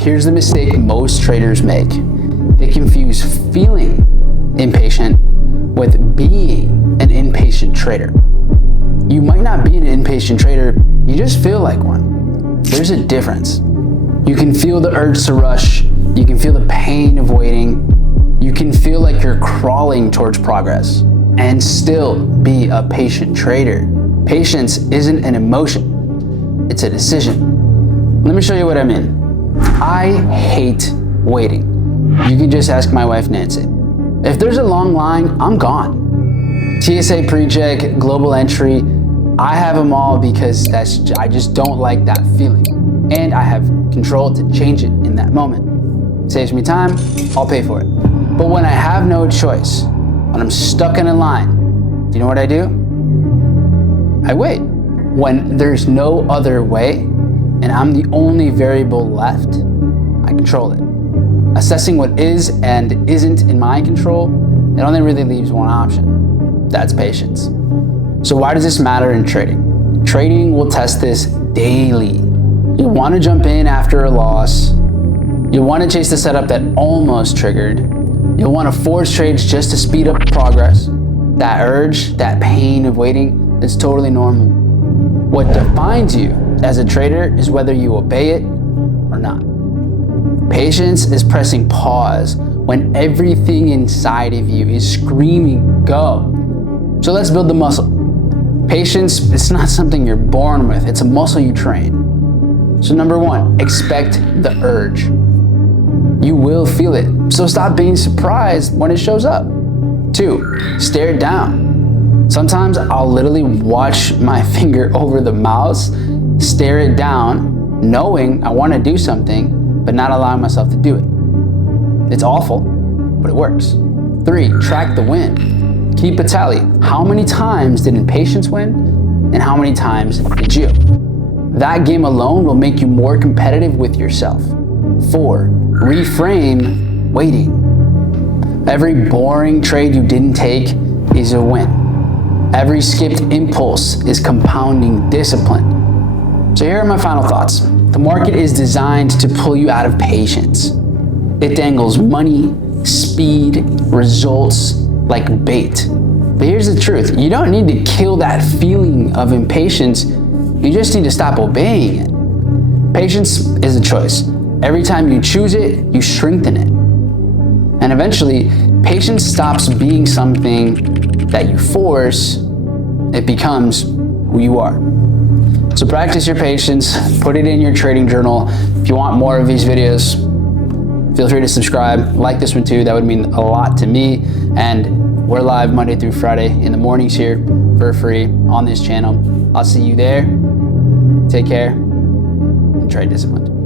Here's the mistake most traders make. They confuse feeling impatient with being an impatient trader. You might not be an impatient trader, you just feel like one. There's a difference. You can feel the urge to rush, you can feel the pain of waiting, you can feel like you're crawling towards progress and still be a patient trader. Patience isn't an emotion, it's a decision. Let me show you what I mean. I hate waiting. You can just ask my wife, Nancy. If there's a long line, I'm gone. TSA pre-check, global entry, I have them all because I just don't like that feeling. And I have control to change it in that moment. Saves me time, I'll pay for it. But when I have no choice, when I'm stuck in a line, do you know what I do? I wait. When there's no other way, and I'm the only variable left, I control it. Assessing what is and isn't in my control, it only really leaves one option. That's patience. So why does this matter in trading? Trading will test this daily. You want to jump in after a loss. You want to chase the setup that almost triggered. You'll want to force trades just to speed up progress. That urge, that pain of waiting, it's totally normal. What defines you as a trader is whether you obey it or not. Patience is pressing pause when everything inside of you is screaming go. So let's build the muscle. Patience, it's not something you're born with, it's a muscle you train. So number one, expect the urge. You will feel it, so stop being surprised when it shows up. 2, stare it down. Sometimes I'll literally watch my finger over the mouse, stare it down, knowing I want to do something, but not allowing myself to do it. It's awful, but it works. 3, track the win. Keep a tally. How many times did impatience win, and how many times did you? That game alone will make you more competitive with yourself. 4, reframe waiting. Every boring trade you didn't take is a win. Every skipped impulse is compounding discipline. So here are my final thoughts. The market is designed to pull you out of patience. It dangles money, speed, results like bait. But here's the truth. You don't need to kill that feeling of impatience. You just need to stop obeying it. Patience is a choice. Every time you choose it, you strengthen it. And eventually, patience stops being something that you force, it becomes who you are. So practice your patience, put it in your trading journal. If you want more of these videos, feel free to subscribe, like this one too, that would mean a lot to me. And we're live Monday through Friday in the mornings here for free on this channel. I'll see you there. Take care and trade disciplined.